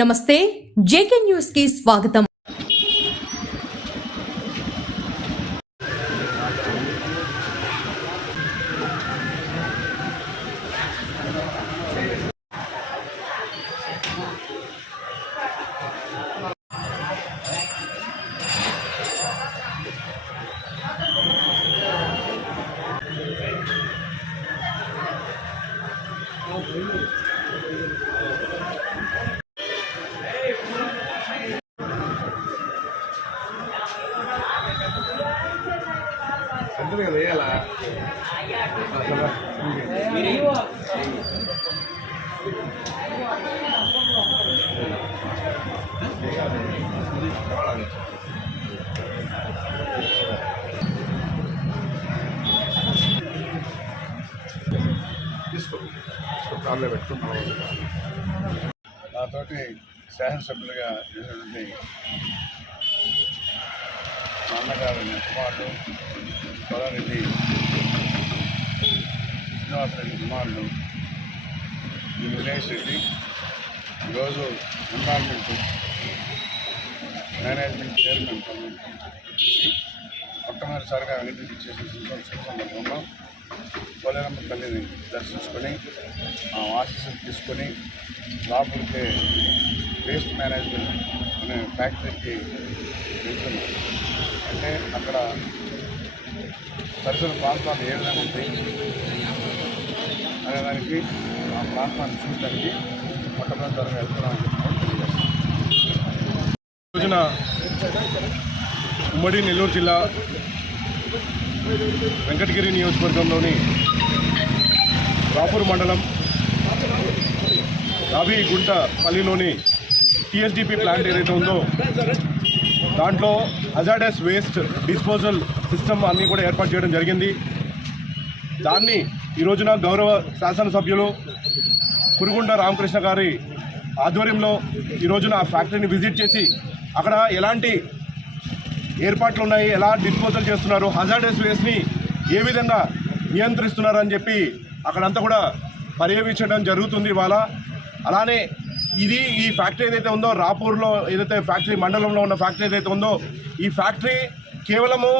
నమస్తే JK news కి స్వాగతం। నాతోటి శాసనసభ్యులుగా చేసినటువంటి మా అన్నగారు కుమారుడు కొలారెడ్డి శ్రీనివాసరెడ్డి కుమారుడు విలేష్ రెడ్డి ఈరోజు ఎన్విరాన్మెంట్ మేనేజ్మెంట్ చైర్మన్ మొట్టమొదటిసారిగా వెంకటరెడ్డి చేసిన సందర్భంలో పోలేరమ్మ తల్లిని దర్శించుకొని ఆ ఆశీస్సులు తీసుకొని లోపలికి వేస్ట్ మేనేజ్మెంట్ అనే ఫ్యాక్టరీకి వెళ్తున్నాం। అంటే అక్కడ పరిసర ప్రాంతాలు ఏ విధంగా ఉంటాయి అనేదానికి ఆ ప్రాంతాన్ని చూడడానికి మొట్టమొదటిసారిగా వెళ్తున్నామని చెప్పి తెలియజేస్తాం। రోజున ఉమ్మడి నెల్లూరు జిల్లా వెంకటగిరి నియోజకవర్గంలోని రాపూర్ మండలం రావిగుంటపల్లిలోని టీఎస్డీపీ ప్లాంట్ ఏదైతే ఉందో దాంట్లో హజార్డస్ వేస్ట్ డిస్పోజల్ సిస్టమ్ అన్నీ కూడా ఏర్పాటు చేయడం జరిగింది। దాన్ని ఈ రోజున గౌరవ శాసనసభ్యులు కురుగుండ రామకృష్ణ గారి ఆధ్వర్యంలో ఈ రోజున ఆ ఫ్యాక్టరీని విజిట్ చేసి అక్కడ ఎలాంటి ఏర్పాట్లు ఉన్నాయి, ఎలా డిస్పోజల్ చేస్తున్నారు, హజార్డస్ వేస్ట్ని ఏ విధంగా నియంత్రిస్తున్నారు అని చెప్పి అక్కడంతా కూడా పర్యవేక్షించడం జరుగుతుంది ఇవాళ। అలానే ఈ ఫ్యాక్టరీ ఏదైతే ఉందో రాపూర్లో ఏదైతే ఫ్యాక్టరీ మండలంలో ఉన్న ఫ్యాక్టరీ ఏదైతే ఉందో ఈ ఫ్యాక్టరీ కేవలము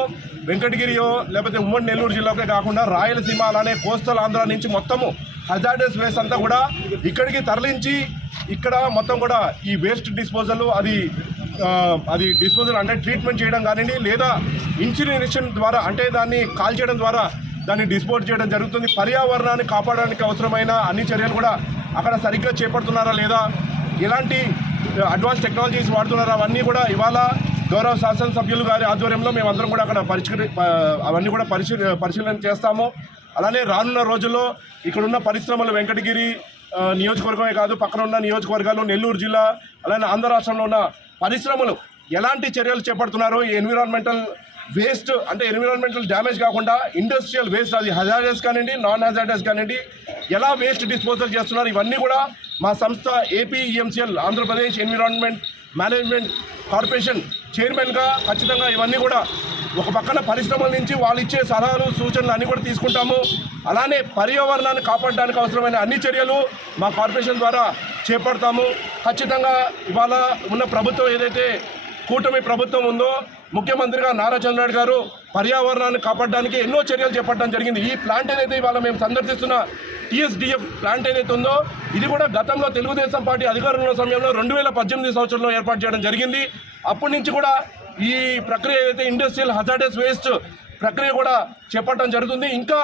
వెంకటగిరియో లేకపోతే ఉమ్మడి నెల్లూరు జిల్లాకే కాకుండా రాయలసీమ అలానే కోస్టల్ ఆంధ్ర నుంచి మొత్తము హజార్డస్ వేస్ట్ అంతా కూడా ఇక్కడికి తరలించి ఇక్కడ మొత్తం కూడా ఈ వేస్ట్ డిస్పోజల్ అది డిస్పోజల్ అంటే ట్రీట్మెంట్ చేయడం కానివ్వండి లేదా ఇన్సినరేషన్ ద్వారా అంటే దాన్ని కాల్ చేయడం ద్వారా దాన్ని డిస్పోజ్ చేయడం జరుగుతుంది। పర్యావరణాన్ని కాపాడడానికి అవసరమైన అన్ని చర్యలు కూడా అక్కడ సరిగ్గా చేపడుతున్నారా లేదా, ఎలాంటి అడ్వాన్స్ టెక్నాలజీస్ వాడుతున్నారా అవన్నీ కూడా ఇవాళ గౌరవ శాసనసభ్యులు గారి ఆధ్వర్యంలో మేమందరం కూడా అక్కడ అవన్నీ కూడా పరిశీలన చేస్తాము। అలానే రానున్న రోజుల్లో ఇక్కడున్న పరిశ్రమలు వెంకటగిరి నియోజకవర్గమే కాదు పక్కన ఉన్న నియోజకవర్గాలు నెల్లూరు జిల్లా అలానే ఆంధ్ర రాష్ట్రంలో ఉన్న పరిశ్రమలు ఎలాంటి చర్యలు చేపడుతున్నారో ఈ ఎన్విరాన్మెంటల్ వేస్ట్ అంటే ఎన్విరాన్మెంటల్ డ్యామేజ్ కాకుండా ఇండస్ట్రియల్ వేస్ట్ అది హజార్డస్ కానివ్వండి నాన్ హజార్డస్ కానివ్వండి ఎలా వేస్ట్ డిస్పోజల్ చేస్తున్నారు ఇవన్నీ కూడా మా సంస్థ ఏపీఈఎంసీఎల్ ఆంధ్రప్రదేశ్ ఎన్విరాన్మెంట్ మేనేజ్మెంట్ కార్పొరేషన్ చైర్మన్గా ఖచ్చితంగా ఇవన్నీ కూడా ఒక పక్కన పరిశ్రమల నుంచి వాళ్ళు ఇచ్చే సలహాలు సూచనలు అన్నీ కూడా తీసుకుంటాము। అలానే పర్యావరణాన్ని కాపాడడానికి అవసరమైన అన్ని చర్యలు మా కార్పొరేషన్ ద్వారా చేపడతాము। ఖచ్చితంగా ఇవాళ ఉన్న ప్రభుత్వం ఏదైతే కూటమి ప్రభుత్వం ఉందో ముఖ్యమంత్రిగా నారా చంద్రబాబు గారు పర్యావరణాన్ని కాపాడడానికి ఎన్నో చర్యలు చేపట్టడం జరిగింది। ఈ ప్లాంట్ ఏదైతే ఇవాళ మేము సందర్శిస్తున్న టీఎస్డీఎఫ్ ప్లాంట్ ఏదైతే ఉందో ఇది కూడా గతంలో తెలుగుదేశం పార్టీ అధికారంలో సమయంలో 2018 సంవత్సరంలో ఏర్పాటు చేయడం జరిగింది। అప్పటి నుంచి కూడా ఈ ప్రక్రియ ఏదైతే ఇండస్ట్రియల్ హజార్డస్ వేస్ట్ ప్రక్రియ కూడా చేపట్టడం జరుగుతుంది। ఇంకా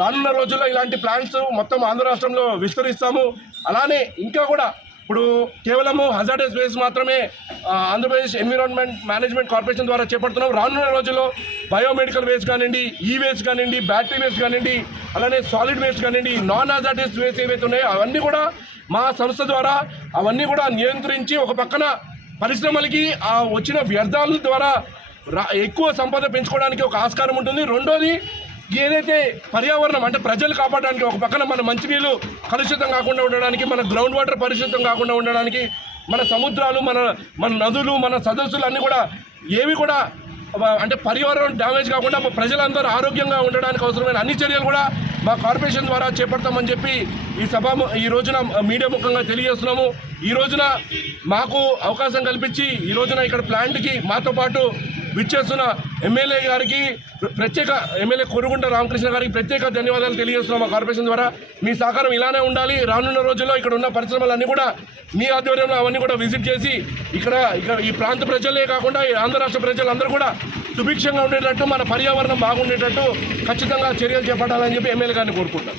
రానున్న రోజుల్లో ఇలాంటి ప్లాంట్స్ మొత్తం ఆంధ్ర రాష్ట్రంలో విస్తరిస్తాము। అలానే ఇంకా కూడా ఇప్పుడు కేవలము హజార్డస్ వేస్ట్ మాత్రమే ఆంధ్రప్రదేశ్ ఎన్విరాన్మెంట్ మేనేజ్మెంట్ కార్పొరేషన్ ద్వారా చేపడుతున్నాం। రానున్న రోజుల్లో బయోమెడికల్ వేస్ట్ కానివ్వండి, ఈ వేస్ట్ కానివ్వండి, బ్యాటరీ వేస్ట్ కానివ్వండి, అలానే సాలిడ్ వేస్ట్ కానివ్వండి, నాన్ హజార్డస్ వేస్ట్ ఏవైతే ఉన్నాయో అవన్నీ కూడా మా సంస్థ ద్వారా అవన్నీ కూడా నియంత్రించి ఒక పక్కన పరిశ్రమలకి ఆ వచ్చిన వ్యర్థాల ద్వారా ఎక్కువ సంపద పెంచుకోవడానికి ఒక ఆస్కారం ఉంటుంది। రెండోది ఏదైతే పర్యావరణం అంటే ప్రజలు కాపాడడానికి ఒక పక్కన మన మంచినీళ్ళు కలుషితం కాకుండా ఉండడానికి, మన గ్రౌండ్ వాటర్ కలుషితం కాకుండా ఉండడానికి, మన సముద్రాలు మన నదులు మన సదస్సులు అన్నీ కూడా ఏవి కూడా అంటే పర్యావరణం డ్యామేజ్ కాకుండా ప్రజలందరూ ఆరోగ్యంగా ఉండడానికి అవసరమైన అన్ని చర్యలు కూడా మా కార్పొరేషన్ ద్వారా చేపడతామని చెప్పి ఈ రోజున మీడియా ముఖంగా తెలియజేస్తున్నాము. ఈ రోజున మాకు అవకాశం కల్పించి ఈ రోజున ఇక్కడ ప్లాంట్కి మాతో పాటు విచ్చేస్తున్న ఎమ్మెల్యే గారికి ఎమ్మెల్యే కొరుగుంట రామకృష్ణ గారికి ప్రత్యేక ధన్యవాదాలు తెలియజేస్తున్నాం. మా కార్పొరేషన్ ద్వారా మీ సహకారం ఇలానే ఉండాలి. రానున్న రోజుల్లో ఇక్కడ ఉన్న పరిశ్రమలన్నీ కూడా మీ ఆధ్వర్యంలో అవన్నీ కూడా విజిట్ చేసి ఇక్కడ ఈ ప్రాంత ప్రజలే కాకుండా ఈ ఆంధ్ర రాష్ట్ర ప్రజలందరూ కూడా సుభిక్షంగా ఉండేటట్టు మన పర్యావరణం బాగుండేటట్టు ఖచ్చితంగా చర్యలు చేపట్టాలని చెప్పి ఎమ్మెల్యే గారిని కోరుకుంటాం.